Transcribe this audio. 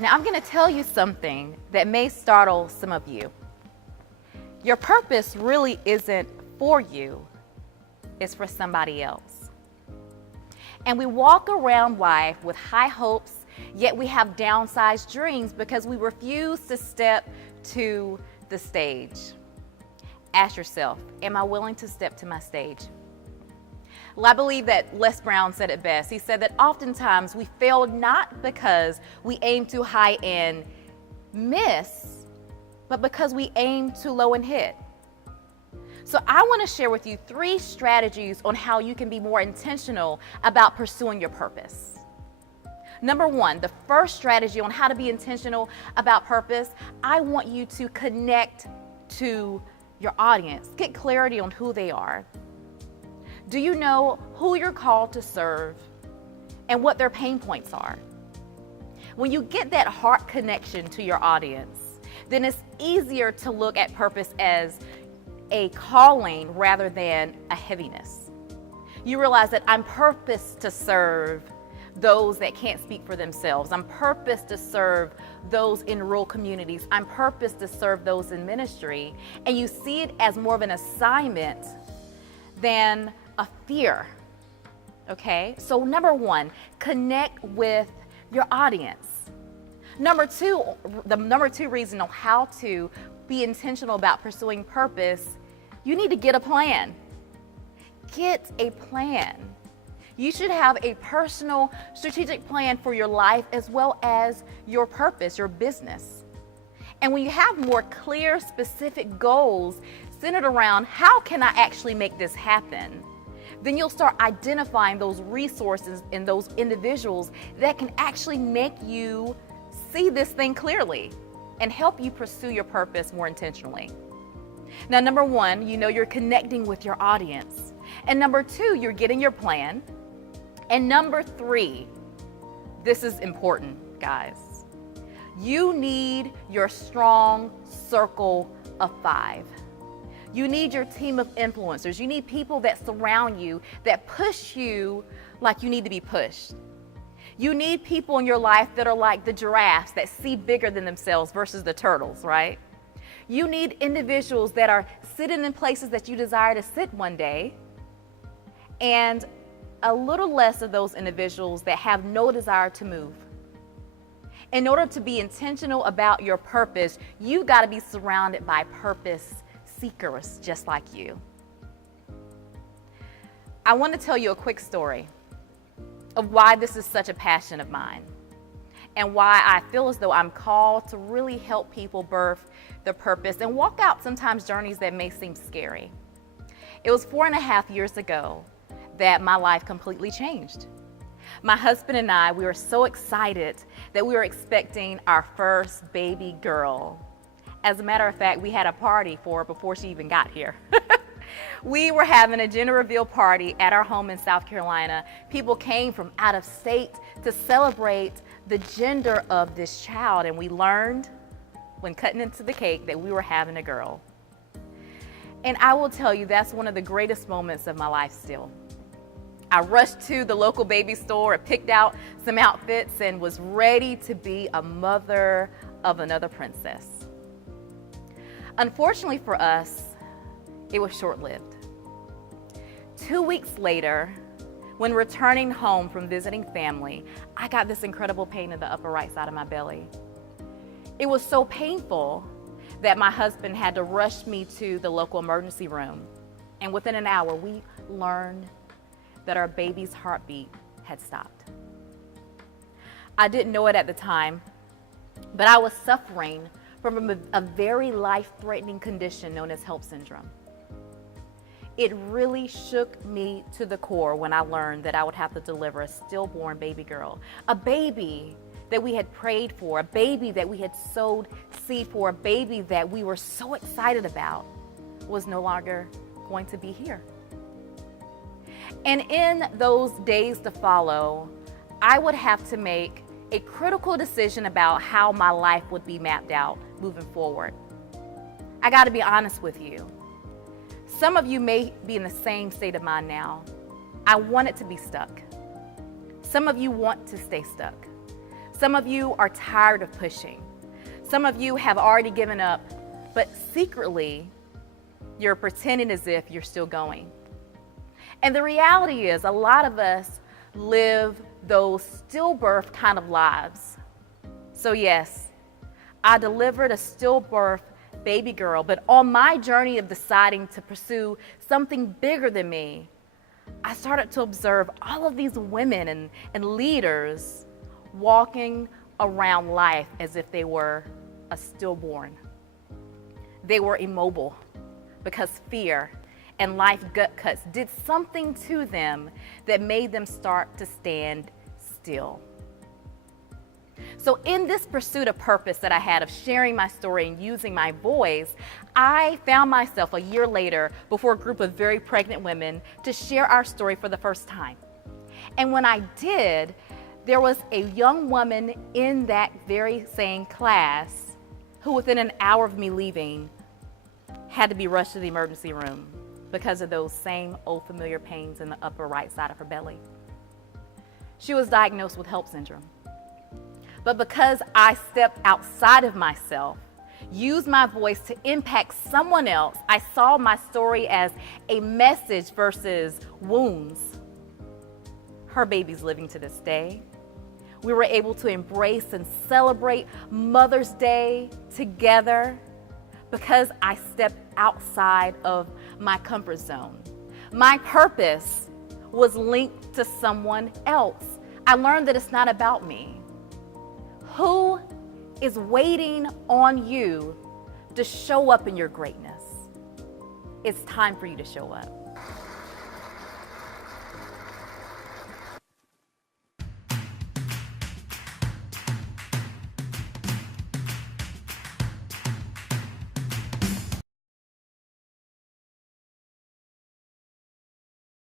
Now, I'm going to tell you something that may startle some of you. Your purpose really isn't for you, it's for somebody else. And we walk around life with high hopes, yet we have downsized dreams because we refuse to step to the stage. Ask yourself, am I willing to step to my stage? Well, I believe that Les Brown said it best. He said that oftentimes we fail not because we aim too high and miss, but because we aim too low and hit. So I want to share with you 3 strategies on how you can be more intentional about pursuing your purpose. Number 1, the first strategy on how to be intentional about purpose, I want you to connect to your audience. Get clarity on who they are. Do you know who you're called to serve and what their pain points are? When you get that heart connection to your audience, then it's easier to look at purpose as a calling rather than a heaviness. You realize that I'm purposed to serve those that can't speak for themselves. I'm purposed to serve those in rural communities. I'm purposed to serve those in ministry. And you see it as more of an assignment than a fear. Okay? So number 1, connect with your audience. Number 2, the number 2 reason on how to be intentional about pursuing purpose, you need to get a plan. Get a plan. You should have a personal strategic plan for your life as well as your purpose, your business. And when you have more clear, specific goals centered around how can I actually make this happen, then you'll start identifying those resources and those individuals that can actually make you see this thing clearly and help you pursue your purpose more intentionally. Now, number 1, you know you're connecting with your audience. And number 2, you're getting your plan. And number 3, this is important, guys. You need your strong circle of 5. You need your team of influencers. You need people that surround you, that push you like you need to be pushed. You need people in your life that are like the giraffes that see bigger than themselves versus the turtles, right? You need individuals that are sitting in places that you desire to sit one day, and a little less of those individuals that have no desire to move. In order to be intentional about your purpose, you got to be surrounded by purpose seekers just like you. I want to tell you a quick story of why this is such a passion of mine and why I feel as though I'm called to really help people birth their purpose and walk out sometimes journeys that may seem scary. It was 4.5 years ago that my life completely changed. My husband and I, we were so excited that we were expecting our first baby girl. As a matter of fact, we had a party for her before she even got here. We were having a gender reveal party at our home in South Carolina. People came from out of state to celebrate the gender of this child, and we learned when cutting into the cake that we were having a girl. And I will tell you, that's one of the greatest moments of my life still. I rushed to the local baby store, picked out some outfits, and was ready to be a mother of another princess. Unfortunately for us, it was short-lived. 2 weeks later, when returning home from visiting family, I got this incredible pain in the upper right side of my belly. It was so painful that my husband had to rush me to the local emergency room. And within an hour, we learned that our baby's heartbeat had stopped. I didn't know it at the time, but I was suffering from a very life-threatening condition known as HELLP syndrome. It really shook me to the core when I learned that I would have to deliver a stillborn baby girl, a baby that we had prayed for, a baby that we had sowed seed for, a baby that we were so excited about was no longer going to be here. And in those days to follow, I would have to make a critical decision about how my life would be mapped out moving forward. I got to be honest with you. Some of you may be in the same state of mind now. I wanted to be stuck. Some of you want to stay stuck. Some of you are tired of pushing. Some of you have already given up, but secretly, you're pretending as if you're still going. And the reality is, a lot of us live those stillbirth kind of lives. So yes, I delivered a stillbirth baby girl, but on my journey of deciding to pursue something bigger than me, I started to observe all of these women and leaders walking around life as if they were a stillborn. They were immobile because fear and life gut cuts did something to them that made them start to stand still. So in this pursuit of purpose that I had of sharing my story and using my voice, I found myself a year later before a group of very pregnant women to share our story for the first time. And when I did, there was a young woman in that very same class who within an hour of me leaving had to be rushed to the emergency room because of those same old familiar pains in the upper right side of her belly. She was diagnosed with HELLP syndrome. But because I stepped outside of myself, used my voice to impact someone else, I saw my story as a message versus wounds. Her baby's living to this day. We were able to embrace and celebrate Mother's Day together because I stepped outside of my comfort zone. My purpose was linked to someone else. I learned that it's not about me. Who is waiting on you to show up in your greatness? It's time for you to show up.